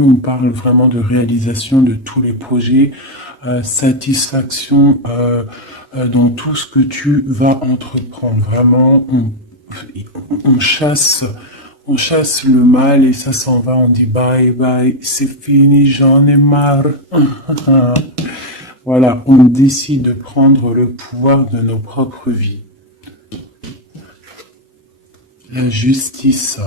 On parle vraiment de réalisation de tous les projets, satisfaction dans tout ce que tu vas entreprendre. Vraiment, on chasse le mal et ça s'en va. On dit bye bye, c'est fini, j'en ai marre. Voilà, on décide de prendre le pouvoir de nos propres vies. La justice.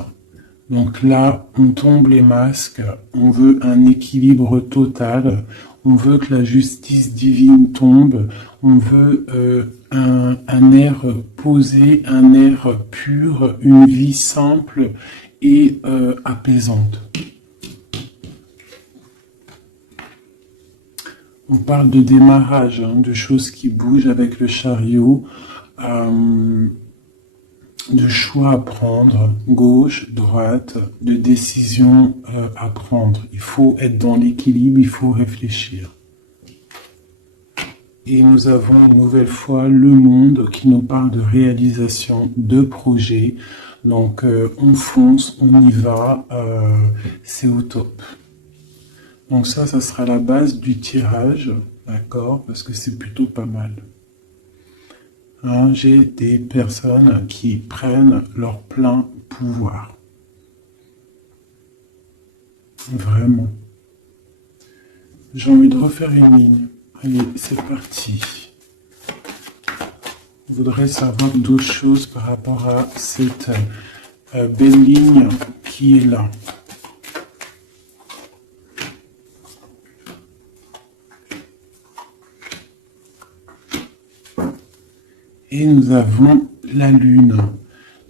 Donc là, on tombe les masques, on veut un équilibre total, on veut que la justice divine tombe, on veut un air posé, un air pur, une vie simple et apaisante. On parle de démarrage, de choses qui bougent avec le chariot. De choix à prendre, gauche, droite, de décisions à prendre. Il faut être dans l'équilibre, il faut réfléchir. Et nous avons une nouvelle fois le monde qui nous parle de réalisation de projets. Donc on fonce, on y va, c'est au top. Donc ça sera la base du tirage, d'accord, parce que c'est plutôt pas mal. J'ai des personnes qui prennent leur plein pouvoir. Vraiment. J'ai envie de refaire une ligne. Allez, c'est parti. Je voudrais savoir d'autres choses par rapport à cette belle ligne qui est là. Et nous avons la lune,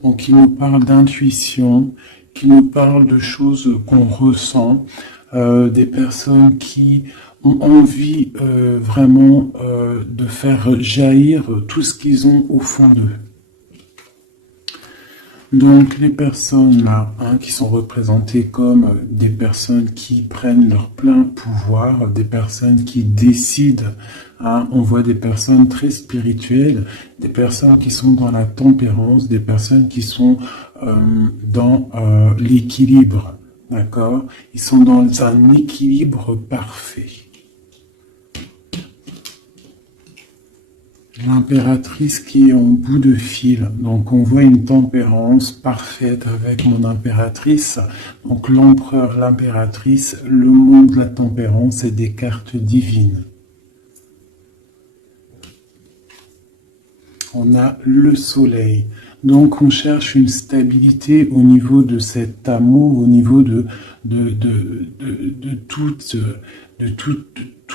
donc qui nous parle d'intuition, qui nous parle de choses qu'on ressent, des personnes qui ont envie vraiment de faire jaillir tout ce qu'ils ont au fond d'eux. Donc les personnes là, qui sont représentées comme des personnes qui prennent leur plein pouvoir, des personnes qui décident, on voit des personnes très spirituelles, des personnes qui sont dans la tempérance, des personnes qui sont dans l'équilibre, d'accord? Ils sont dans un équilibre parfait. L'impératrice qui est en bout de fil, donc on voit une tempérance parfaite avec mon impératrice, donc l'empereur, l'impératrice, le monde de la tempérance et des cartes divines. On a le soleil, donc on cherche une stabilité au niveau de cet amour, au niveau de toute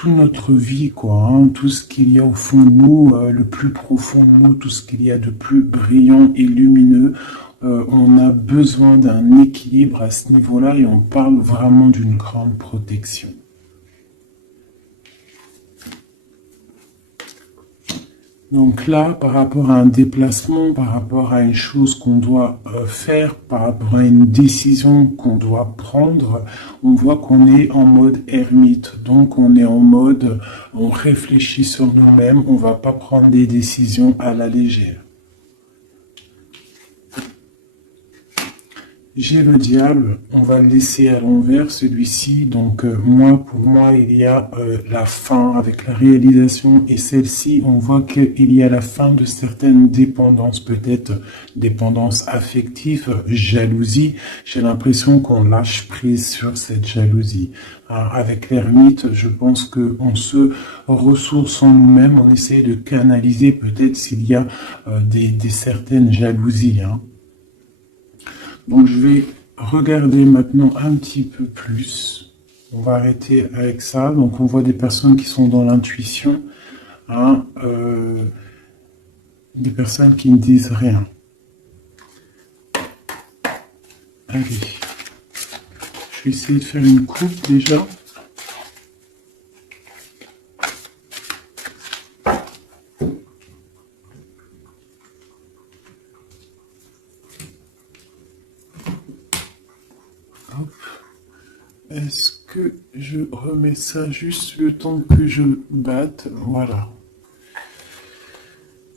notre vie, quoi, tout ce qu'il y a au fond de nous, le plus profond de nous, tout ce qu'il y a de plus brillant et lumineux. On a besoin d'un équilibre à ce niveau-là et on parle vraiment d'une grande protection. Donc là, par rapport à un déplacement, par rapport à une chose qu'on doit faire, par rapport à une décision qu'on doit prendre, on voit qu'on est en mode ermite. Donc on est en mode, on réfléchit sur nous-mêmes, on ne va pas prendre des décisions à la légère. J'ai le diable, on va le laisser à l'envers, celui-ci. Donc pour moi, il y a la fin avec la réalisation. Et celle-ci, on voit qu'il y a la fin de certaines dépendances, peut-être dépendance affective, jalousie. J'ai l'impression qu'on lâche prise sur cette jalousie. Avec l'ermite, je pense qu'on se ressource en nous-mêmes, on essaie de canaliser peut-être s'il y a des certaines jalousies. Donc je vais regarder maintenant un petit peu plus. On va arrêter avec ça. Donc on voit des personnes qui sont dans l'intuition, des personnes qui ne disent rien. Allez, je vais essayer de faire une coupe déjà. Est-ce que je remets ça juste le temps que je batte? Voilà.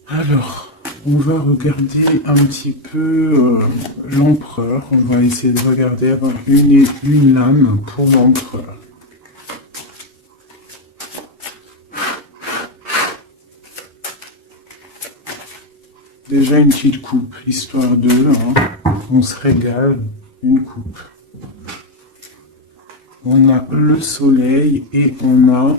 Alors, On va regarder un petit peu l'empereur. On va essayer de regarder avoir une lame pour l'empereur. Déjà une petite coupe, histoire de, on se régale, une coupe. On a le soleil et on a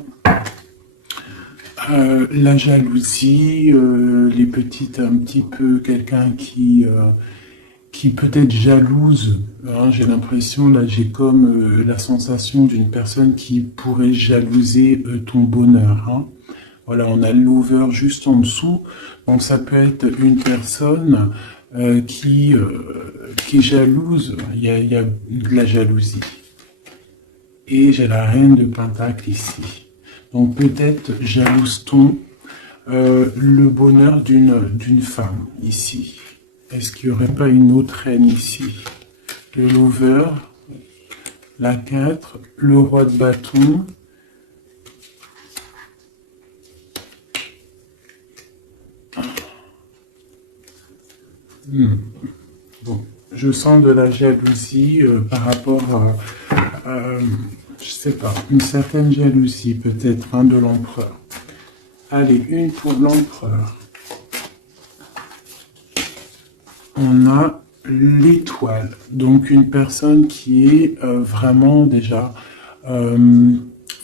la jalousie, les petites, un petit peu, quelqu'un qui peut être jalouse. Hein, j'ai l'impression, là, j'ai comme la sensation d'une personne qui pourrait jalouser ton bonheur. Hein. Voilà, on a l'over juste en dessous. Donc ça peut être une personne qui est jalouse. Il y a de la jalousie. Et j'ai la reine de Pentacle ici. Donc peut-être jalouse-t-on le bonheur d'une femme ici. Est-ce qu'il n'y aurait pas une autre reine ici? Le lover, la 4, le roi de bâton. Bon, je sens de la jalousie par rapport à je sais pas, une certaine jalousie peut-être hein, de l'empereur. Allez, une pour l'empereur. On a l'étoile, donc une personne qui est vraiment déjà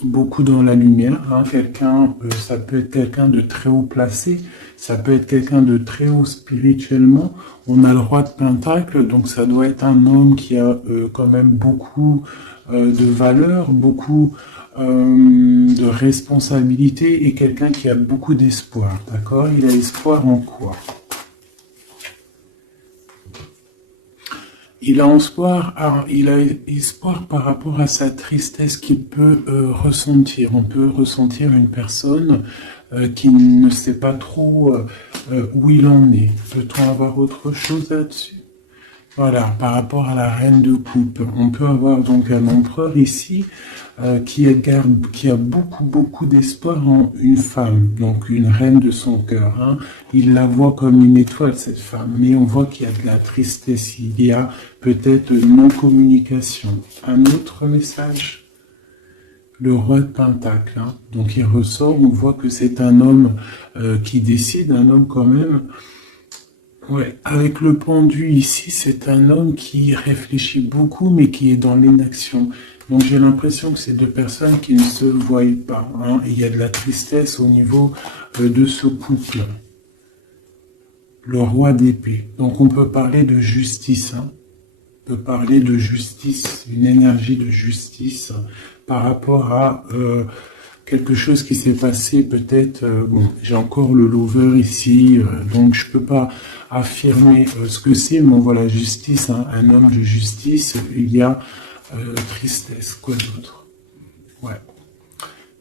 beaucoup dans la lumière. Hein, quelqu'un, ça peut être quelqu'un de très haut placé, ça peut être quelqu'un de très haut spirituellement. On a le roi de Pentacle, donc ça doit être un homme qui a quand même beaucoup de valeur, beaucoup de responsabilité et quelqu'un qui a beaucoup d'espoir. D'accord? Il a espoir en quoi? Il a espoir par rapport à sa tristesse qu'il peut ressentir. On peut ressentir une personne qui ne sait pas trop où il en est. Peut-on avoir autre chose là-dessus? Voilà, par rapport à la reine de coupe, on peut avoir donc un empereur ici qui a beaucoup d'espoir en une femme, donc une reine de son cœur. Hein. Il la voit comme une étoile, cette femme, mais on voit qu'il y a de la tristesse, il y a peut-être non-communication. Un autre message, le roi de Pentacle. Hein. Donc il ressort, on voit que c'est un homme qui décide, un homme quand même. Ouais, avec le pendu ici, c'est un homme qui réfléchit beaucoup, mais qui est dans l'inaction. Donc j'ai l'impression que c'est deux personnes qui ne se voient pas. Hein, et il y a de la tristesse au niveau de ce couple. Le roi d'épée. Donc on peut parler de justice. Hein. On peut parler de justice, une énergie de justice par rapport à quelque chose qui s'est passé peut-être. Bon, j'ai encore le lover ici, donc je peux pas affirmer ce que c'est, mais voilà, justice, hein, un homme de justice, il y a tristesse, quoi d'autre? Ouais.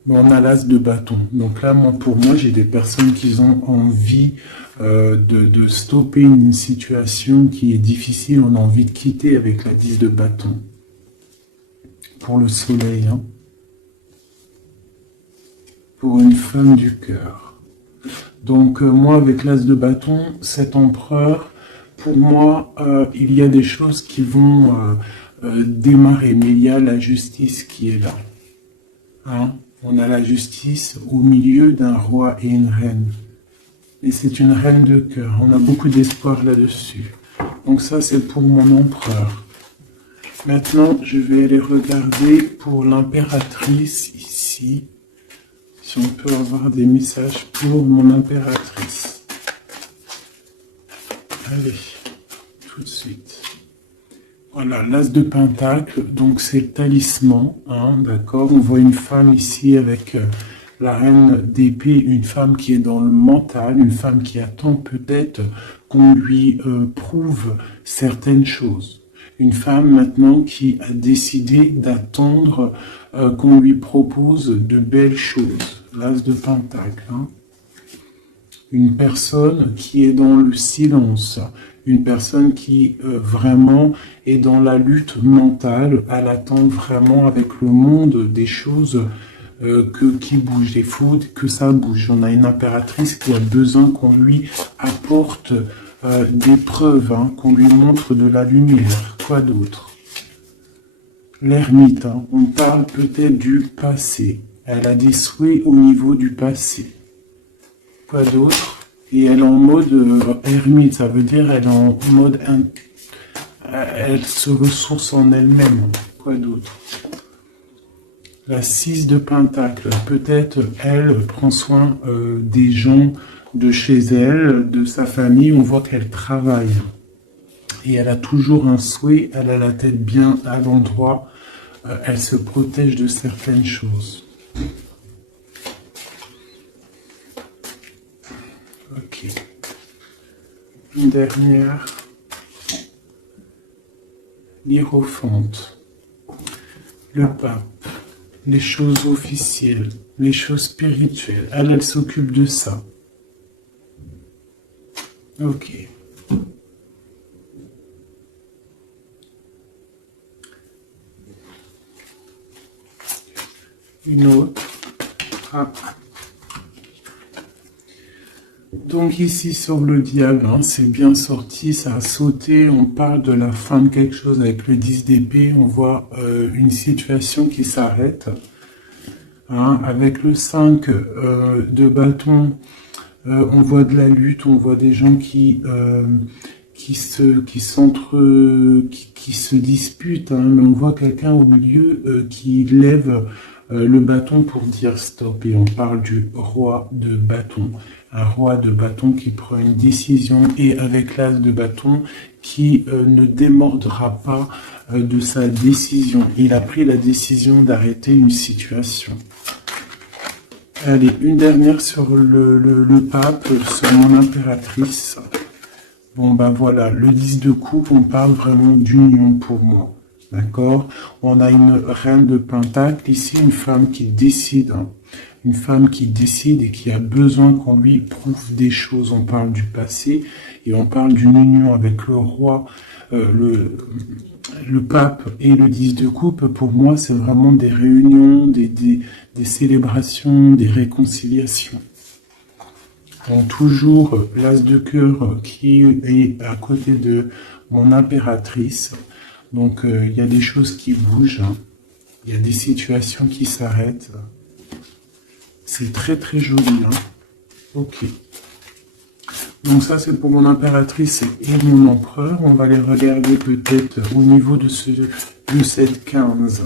Mais on a l'as de bâton. Donc là, pour moi, j'ai des personnes qui ont envie de stopper une situation qui est difficile, on a envie de quitter avec la 10 de bâton. Pour le soleil, hein. Pour une femme du cœur. Donc moi, avec l'as de bâton, cet empereur, pour moi, il y a des choses qui vont démarrer, mais il y a la justice qui est là. Hein? On a la justice au milieu d'un roi et une reine. Et c'est une reine de cœur. On a beaucoup d'espoir là-dessus. Donc ça, c'est pour mon empereur. Maintenant, je vais aller regarder pour l'impératrice ici. Si on peut avoir des messages pour mon impératrice. Allez, tout de suite. Voilà, l'as de pentacle, donc c'est le talisman, hein, d'accord. On voit une femme ici avec la reine d'épée, une femme qui est dans le mental, une femme qui attend peut-être qu'on lui prouve certaines choses. Une femme maintenant qui a décidé d'attendre qu'on lui propose de belles choses. L'as de pentacle. Hein. Une personne qui est dans le silence. Une personne qui vraiment est dans la lutte mentale. Elle attend vraiment avec le monde des choses qui bouge. Il faut que ça bouge. On a une impératrice qui a besoin qu'on lui apporte des preuves, hein, qu'on lui montre de la lumière. Quoi d'autre? L'ermite, hein, on parle peut-être du passé. Elle a des souhaits au niveau du passé. Quoi d'autre? Et elle est en mode ermite, ça veut dire elle est en mode... elle se ressource en elle-même. Quoi d'autre? La 6 de Pentacle. Peut-être elle prend soin des gens de chez elle, de sa famille. On voit qu'elle travaille. Et elle a toujours un souhait, elle a la tête bien à l'endroit. Elle se protège de certaines choses. Ok. Une dernière. L'Hiérophante. Le pape. Les choses officielles. Les choses spirituelles. Elle s'occupe de ça. Ok. Une autre. Ah. Donc ici sur le diable, hein, c'est bien sorti, ça a sauté, on parle de la fin de quelque chose avec le 10 d'épée, on voit une situation qui s'arrête. Hein, avec le 5 de bâton, on voit de la lutte, on voit des gens qui se disputent, hein, mais on voit quelqu'un au milieu qui lève le bâton pour dire stop, et on parle du roi de bâton. Un roi de bâton qui prend une décision, et avec l'as de bâton qui ne démordra pas de sa décision. Il a pris la décision d'arrêter une situation. Allez, une dernière sur le pape, sur mon impératrice. Bon ben voilà, le 10 de coupe, on parle vraiment d'union pour moi. D'accord? On a une reine de pentacle, ici une femme qui décide. Hein. Une femme qui décide et qui a besoin qu'on lui prouve des choses. On parle du passé et on parle d'une union avec le roi, le pape et le 10 de coupe. Pour moi, c'est vraiment des réunions, des célébrations, des réconciliations. Donc toujours l'as de cœur qui est à côté de mon impératrice. Donc il y a des choses qui bougent, hein. Il y a des situations qui s'arrêtent. C'est très très joli. Hein. Ok. Donc ça c'est pour mon impératrice et mon empereur. On va les regarder peut-être au niveau de cette 15.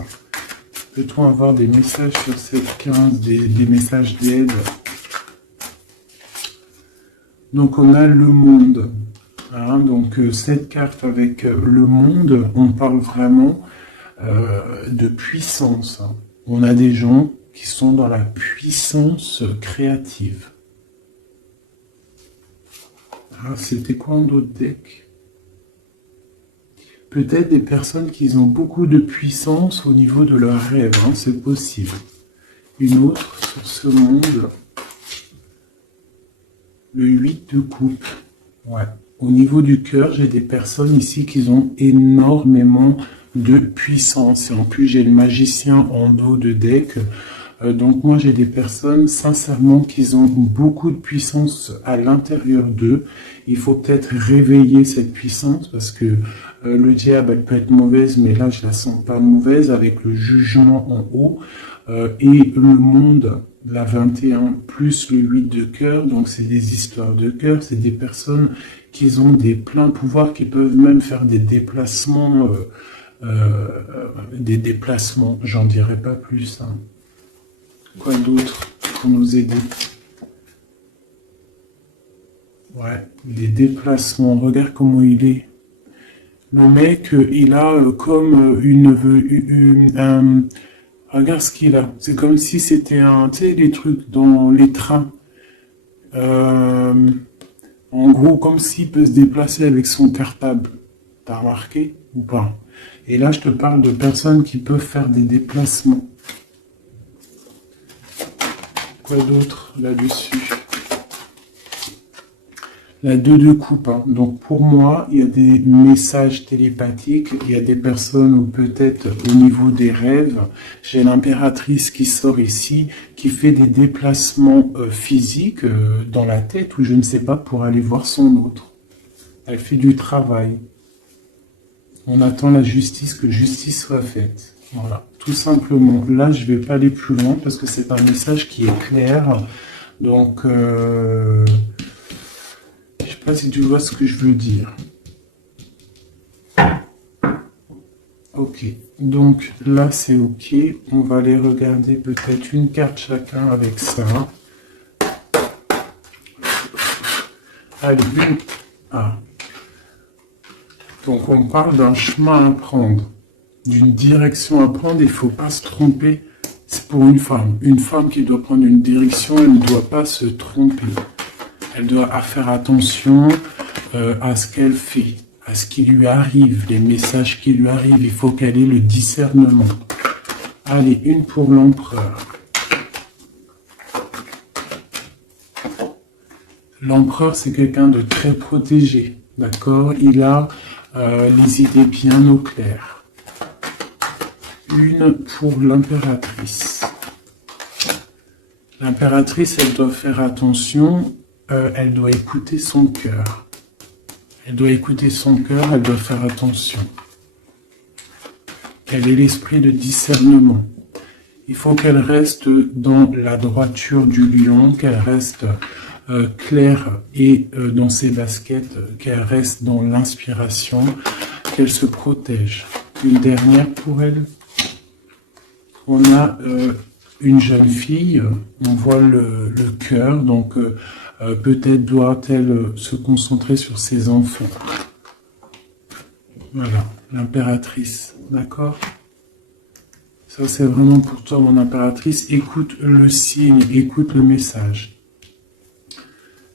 Peut-on avoir des messages sur cette 15, des messages d'aide? Donc on a le monde. Hein, donc cette carte avec le monde, on parle vraiment de puissance. Hein. On a des gens qui sont dans la puissance créative. Ah, c'était quoi en d'autres decks? Peut-être des personnes qui ont beaucoup de puissance au niveau de leurs rêves, hein, c'est possible. Une autre sur ce monde, le 8 de coupe. Ouais. Au niveau du cœur, j'ai des personnes ici qui ont énormément de puissance. Et en plus, j'ai le magicien en dos de deck. Donc moi, j'ai des personnes, sincèrement, qui ont beaucoup de puissance à l'intérieur d'eux. Il faut peut-être réveiller cette puissance parce que le diable, elle peut être mauvaise, mais là, je la sens pas mauvaise avec le jugement en haut. Et le monde, la 21, plus le 8 de cœur. Donc c'est des histoires de cœur, c'est des personnes qui ont des pleins pouvoirs, qui peuvent même faire des déplacements, j'en dirai pas plus. Hein. Quoi d'autre pour nous aider? Ouais, les déplacements, regarde comment il est. Le mec, il a comme regarde ce qu'il a. C'est comme si c'était tu sais, les trucs dans les trains. En gros, comme s'il peut se déplacer avec son cartable. T'as remarqué ou pas? Et là, je te parle de personnes qui peuvent faire des déplacements. Quoi d'autre là-dessus? La 2 de coupe, hein. Donc pour moi, il y a des messages télépathiques, il y a des personnes ou peut-être au niveau des rêves, j'ai l'impératrice qui sort ici, qui fait des déplacements physiques dans la tête ou je ne sais pas pour aller voir son autre. Elle fait du travail. On attend la justice, que justice soit faite. Voilà, tout simplement. Là, je vais pas aller plus loin parce que c'est un message qui est clair. Donc, je sais pas si tu vois ce que je veux dire. Ok, donc là c'est ok. On va aller regarder peut-être une carte chacun avec ça. Allez, une. Ah. Donc on parle d'un chemin à prendre, d'une direction à prendre, il ne faut pas se tromper. C'est pour une femme. Une femme qui doit prendre une direction, elle ne doit pas se tromper. Elle doit faire attention à ce qu'elle fait, à ce qui lui arrive, les messages qui lui arrivent. Il faut qu'elle ait le discernement. Allez, une pour l'empereur. L'empereur, c'est quelqu'un de très protégé, d'accord? Il a les idées bien au clair. Une pour l'impératrice. L'impératrice, elle doit faire attention, elle doit écouter son cœur. Elle doit écouter son cœur, elle doit faire attention. Elle ait l'esprit de discernement. Il faut qu'elle reste dans la droiture du lion, qu'elle reste claire et dans ses baskets, qu'elle reste dans l'inspiration, qu'elle se protège. Une dernière pour elle. On a une jeune fille, on voit le cœur, donc peut-être doit-elle se concentrer sur ses enfants. Voilà, l'impératrice, d'accord? Ça c'est vraiment pour toi mon impératrice, écoute le signe, écoute le message.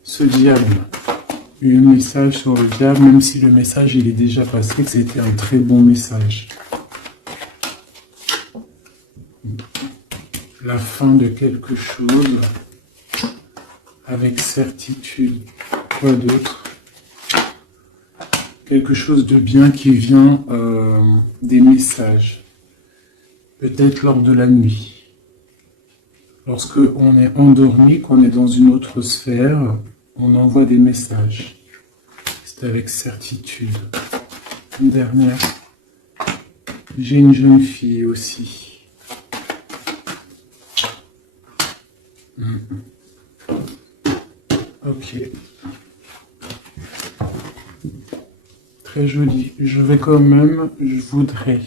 Ce diable, un message sur le diable, même si le message il est déjà passé, que c'était un très bon message. La fin de quelque chose, avec certitude. Quoi d'autre? Quelque chose de bien qui vient des messages. Peut-être lors de la nuit. Lorsque on est endormi, qu'on est dans une autre sphère, on envoie des messages. C'est avec certitude. Une dernière. J'ai une jeune fille aussi. Ok. Très joli. Je vais quand même, je voudrais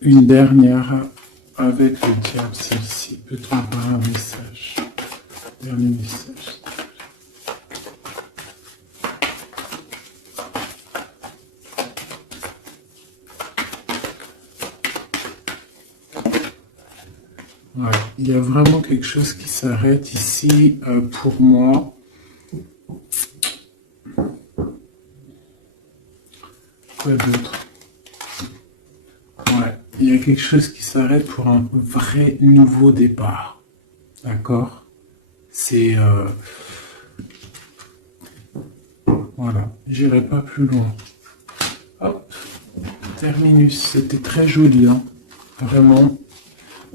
une dernière avec le diable, celle-ci. Peut-on avoir un message? Dernier message. Voilà. Il y a vraiment quelque chose qui s'arrête ici pour moi. Quoi d'autre? Ouais. Il y a quelque chose qui s'arrête pour un vrai nouveau départ. D'accord? C'est... Voilà. J'irai pas plus loin. Hop. Terminus. C'était très joli, hein. Vraiment.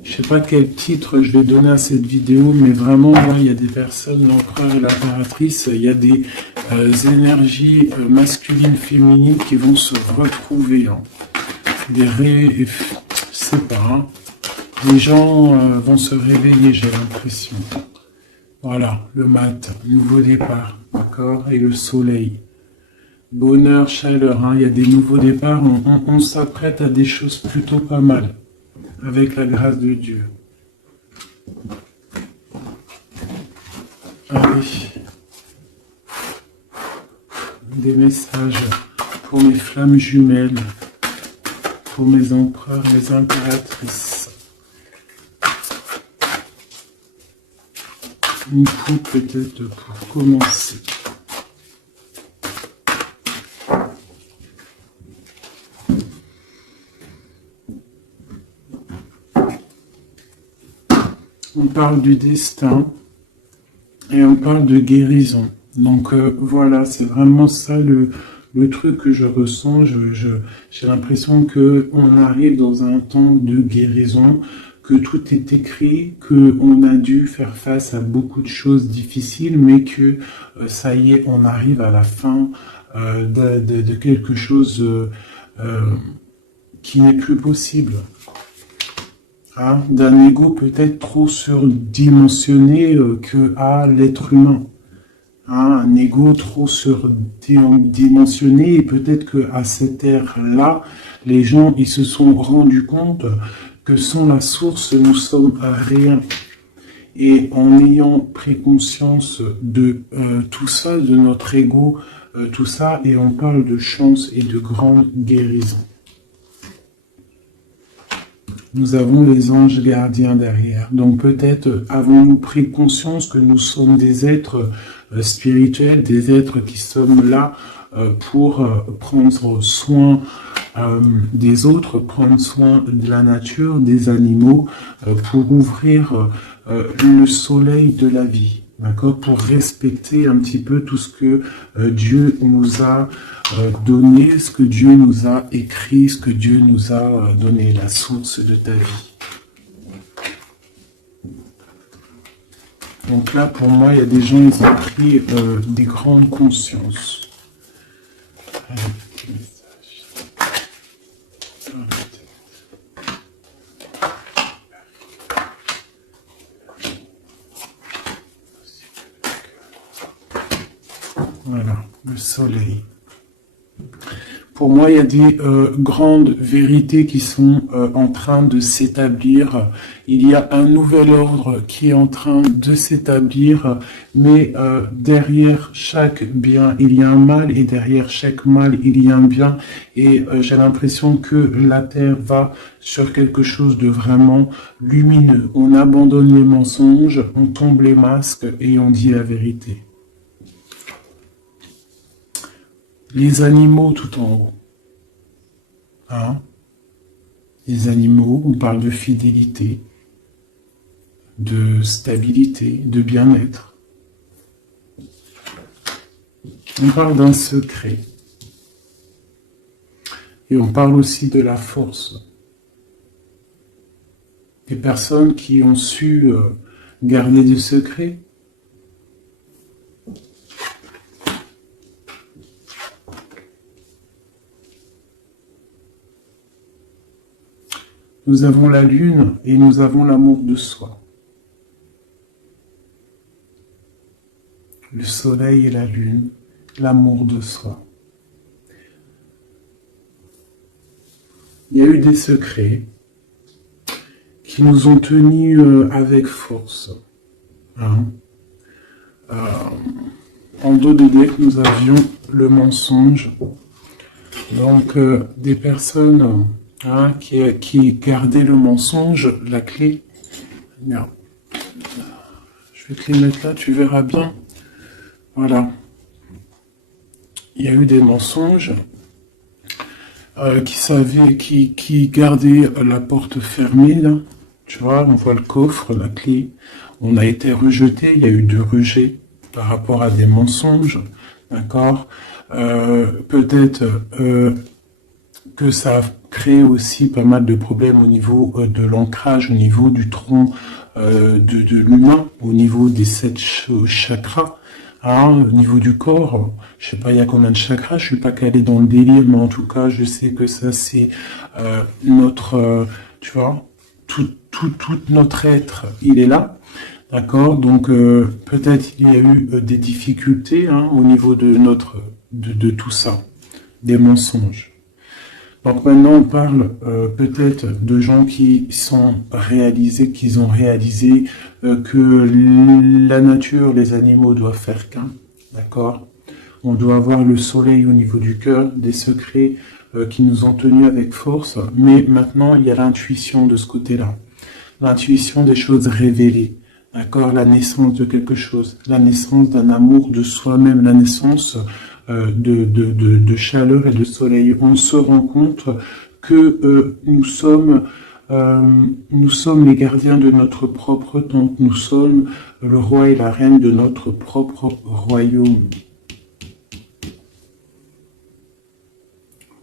Je sais pas quel titre je vais donner à cette vidéo, mais vraiment, là, il y a des personnes, l'empereur et l'impératrice, il y a des énergies masculines, féminines qui vont se retrouver. Hein. Je sais pas, hein. Les gens vont se réveiller, j'ai l'impression. Voilà, le mat, nouveau départ, d'accord, et le soleil. Bonheur, chaleur, hein. Il y a des nouveaux départs, on s'apprête à des choses plutôt pas mal. Avec la grâce de Dieu. Allez. Des messages pour mes flammes jumelles, pour mes empereurs et mes impératrices. Une coupe peut-être pour commencer. On parle du destin et on parle de guérison, Donc voilà, c'est vraiment ça le truc que je ressens. J'ai l'impression que on arrive dans un temps de guérison, que tout est écrit, que on a dû faire face à beaucoup de choses difficiles, mais que ça y est, on arrive à la fin de quelque chose euh, qui n'est plus possible. Hein, d'un ego peut-être trop surdimensionné que à l'être humain. Hein, un ego trop surdimensionné et peut-être que à cette ère-là, les gens ils se sont rendus compte que sans la source, nous sommes rien. Et en ayant pris conscience de tout ça, de notre ego, tout ça, et on parle de chance et de grande guérison. Nous avons les anges gardiens derrière. Donc peut-être avons-nous pris conscience que nous sommes des êtres spirituels, des êtres qui sommes là pour prendre soin des autres, prendre soin de la nature, des animaux, pour ouvrir le soleil de la vie. D'accord, pour respecter un petit peu tout ce que Dieu nous a donné, ce que Dieu nous a écrit, ce que Dieu nous a donné, la source de ta vie. Donc là, pour moi, il y a des gens, ils ont pris des grandes consciences. Voilà, le soleil. Pour moi, il y a des grandes vérités qui sont en train de s'établir. Il y a un nouvel ordre qui est en train de s'établir, mais derrière chaque bien, il y a un mal, et derrière chaque mal, il y a un bien. Et j'ai l'impression que la Terre va sur quelque chose de vraiment lumineux. On abandonne les mensonges, on tombe les masques et on dit la vérité. Les animaux tout en haut. Hein? Les animaux, on parle de fidélité, de stabilité, de bien-être. On parle d'un secret. Et on parle aussi de la force. Des personnes qui ont su garder du secret. Nous avons la lune et nous avons l'amour de soi. Le soleil et la lune, l'amour de soi. Il y a eu des secrets qui nous ont tenus avec force. Hein. En dos de deck, nous avions le mensonge. Donc, des personnes... Hein, qui gardait le mensonge, la clé. Merde. Je vais te les mettre là, tu verras bien. Voilà. Il y a eu des mensonges qui gardaient la porte fermée, là. Tu vois, on voit le coffre, la clé. On a été rejeté, il y a eu de rejet par rapport à des mensonges. D'accord. Peut-être que ça a créé aussi pas mal de problèmes au niveau de l'ancrage, au niveau du tronc de l'humain, au niveau des 7 chakras, hein, au niveau du corps. Je sais pas il y a combien de chakras, je suis pas calé dans le délire, mais en tout cas je sais que ça c'est notre, tu vois, tout notre être, il est là. D'accord, donc peut-être il y a eu des difficultés hein, au niveau de de tout ça, des mensonges. Donc maintenant, on parle peut-être de gens qui sont réalisés, qu'ils ont réalisé que la nature, les animaux doivent faire qu'un, d'accord? On doit avoir le soleil au niveau du cœur, des secrets qui nous ont tenus avec force, mais maintenant, il y a l'intuition de ce côté-là. L'intuition des choses révélées, d'accord? La naissance de quelque chose, la naissance d'un amour de soi-même, la naissance... de chaleur et de soleil. On se rend compte que nous sommes Nous sommes les gardiens de notre propre temple. Nous sommes le roi et la reine de notre propre royaume.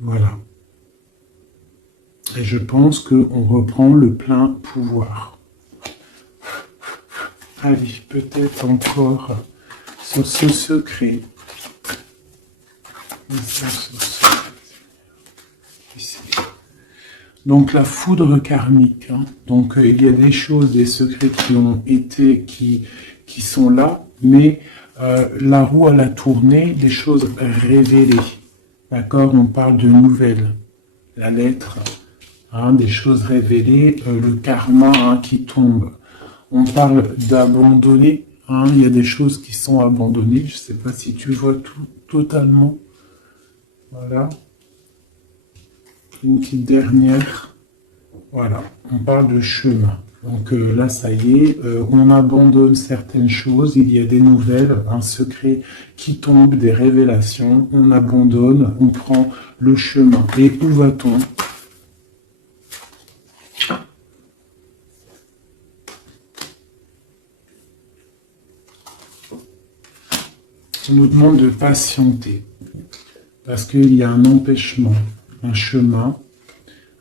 Voilà. Et je pense qu'on reprend le plein pouvoir. Allez, peut-être encore sur ce secret. Donc la foudre karmique. Hein. Donc il y a des choses, des secrets qui ont été, qui sont là, mais la roue à la tournée, des choses révélées. D'accord, on parle de nouvelles. La lettre, hein, des choses révélées, le karma hein, qui tombe. On parle d'abandonner. Hein, il y a des choses qui sont abandonnées. Je ne sais pas si tu vois tout totalement. Voilà. Une petite dernière. Voilà. On parle de chemin. Donc là, ça y est, on abandonne certaines choses, il y a des nouvelles, un secret qui tombe, des révélations, on abandonne, on prend le chemin. Et où va-t-on? On nous demande de patienter, parce qu'il y a un empêchement, un chemin,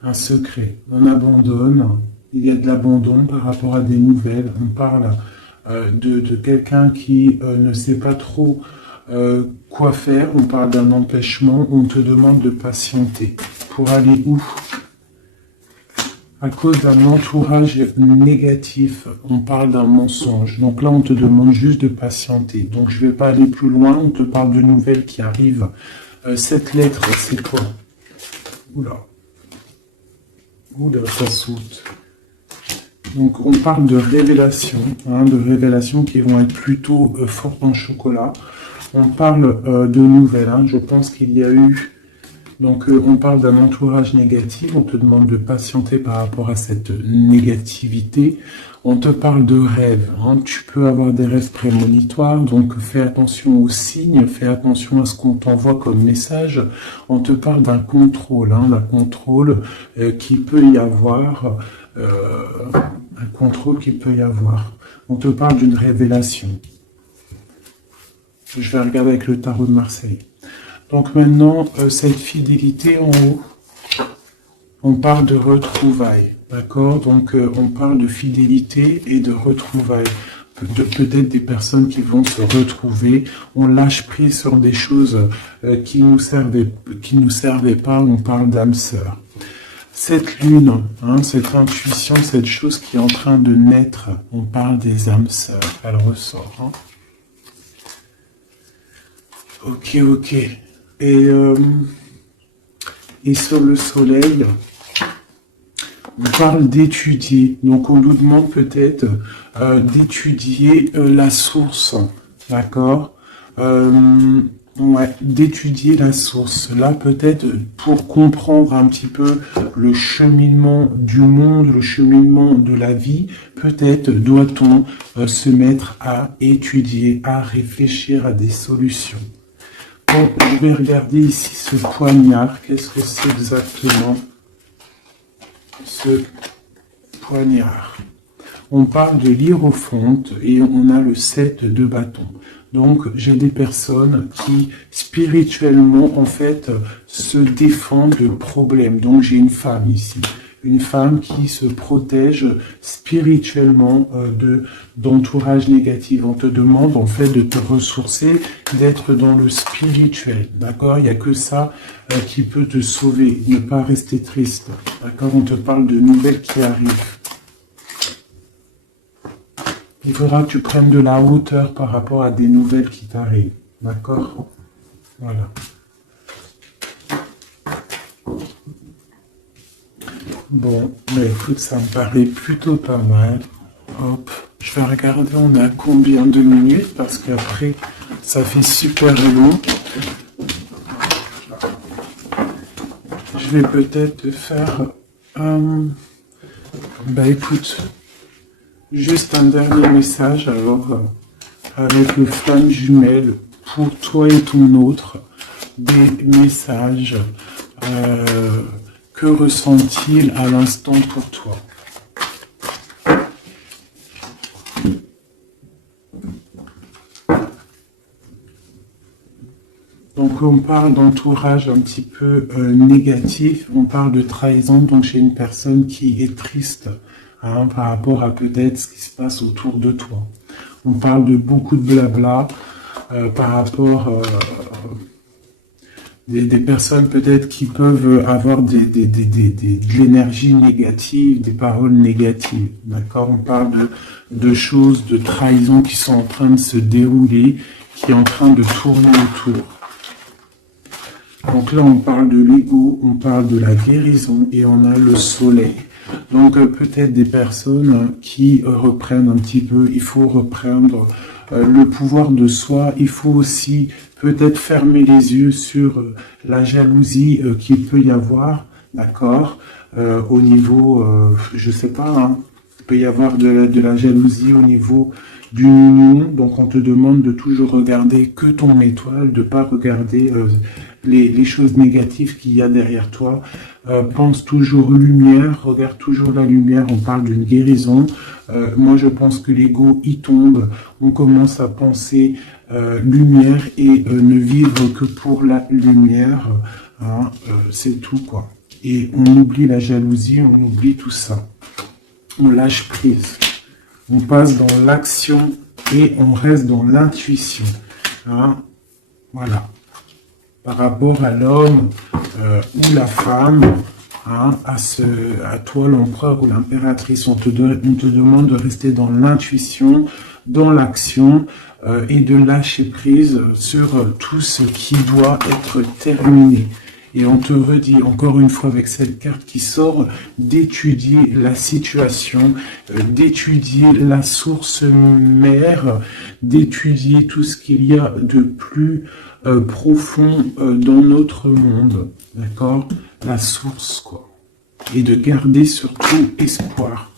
un secret. On abandonne. Il y a de l'abandon par rapport à des nouvelles. On parle de quelqu'un qui ne sait pas trop quoi faire. On parle d'un empêchement. On te demande de patienter. Pour aller où? À cause d'un entourage négatif. On parle d'un mensonge. Donc là, on te demande juste de patienter. Donc je ne vais pas aller plus loin. On te parle de nouvelles qui arrivent. Cette lettre, c'est quoi? Oula. Oula, ça saute. Donc on parle de révélations, hein, de révélations qui vont être plutôt fortes en chocolat. On parle de nouvelles, hein, je pense qu'il y a eu... Donc on parle d'un entourage négatif, on te demande de patienter par rapport à cette négativité. On te parle de rêves, hein, tu peux avoir des rêves prémonitoires, donc fais attention aux signes, fais attention à ce qu'on t'envoie comme message. On te parle d'un contrôle, hein, d'un contrôle qui peut y avoir... un contrôle qu'il peut y avoir. On te parle d'une révélation. Je vais regarder avec le tarot de Marseille. Donc maintenant, cette fidélité en haut, on parle de retrouvailles. D'accord? Donc on parle de fidélité et de retrouvailles. Peut-être des personnes qui vont se retrouver. On lâche prise sur des choses qui nous servaient pas. On parle d'âme sœur. Cette lune, hein, cette intuition, cette chose qui est en train de naître, on parle des âmes sœurs, elle ressort. Hein. Ok. Et sur le soleil, on parle d'étudier. Donc on nous demande peut-être d'étudier la source, d'accord? Ouais, d'étudier la source. Là, peut-être pour comprendre un petit peu le cheminement du monde, le cheminement de la vie, peut-être doit-on se mettre à étudier, à réfléchir à des solutions. Bon, je vais regarder ici ce poignard. Qu'est-ce que c'est exactement ce poignard? On parle de l'hiérophante et on a le 7 de bâton. Donc, j'ai des personnes qui, spirituellement, en fait, se défendent de problèmes. Donc, j'ai une femme ici. Une femme qui se protège spirituellement d'entourage négatif. On te demande, en fait, de te ressourcer, d'être dans le spirituel. D'accord? Il n'y a que ça qui peut te sauver. Ne pas rester triste. D'accord? On te parle de nouvelles qui arrivent. Il faudra que tu prennes de la hauteur par rapport à des nouvelles qui t'arrivent. D'accord? Voilà. Bon, mais écoute, ça me paraît plutôt pas mal. Hop, je vais regarder, on est à combien de minutes, parce qu'après, ça fait super long. Je vais peut-être te faire un... Bah écoute... Juste un dernier message, alors, avec le flamme jumelle, pour toi et ton autre, des messages Que ressent-il à l'instant pour toi? Donc on parle d'entourage un petit peu négatif, on parle de trahison, donc chez une personne qui est triste hein, par rapport à peut-être ce qui se passe autour de toi. On parle de beaucoup de blabla par rapport des personnes peut-être qui peuvent avoir de l'énergie négative, des paroles négatives. D'accord? On parle de choses, de trahison qui sont en train de se dérouler, qui est en train de tourner autour. Donc là, on parle de l'ego, on parle de la guérison et on a le soleil. Donc peut-être des personnes qui reprennent un petit peu, il faut reprendre le pouvoir de soi. Il faut aussi peut-être fermer les yeux sur la jalousie qu'il peut y avoir, d'accord, au niveau, je sais pas, hein, il peut y avoir de la jalousie au niveau d'une union, donc on te demande de toujours regarder que ton étoile, de pas regarder les choses négatives qu'il y a derrière toi. Pense toujours lumière, regarde toujours la lumière, on parle d'une guérison. Moi je pense que l'ego y tombe, on commence à penser lumière et ne vivre que pour la lumière, hein, c'est tout quoi. Et on oublie la jalousie, on oublie tout ça. On lâche prise. On passe dans l'action et on reste dans l'intuition. Hein? Voilà. Par rapport à l'homme ou la femme, hein, à toi l'empereur ou l'impératrice, on te demande de rester dans l'intuition, dans l'action et de lâcher prise sur tout ce qui doit être terminé. Et on te redit encore une fois avec cette carte qui sort d'étudier la situation, d'étudier la source mère, d'étudier tout ce qu'il y a de plus profond dans notre monde, d'accord? La source, quoi. Et de garder surtout espoir.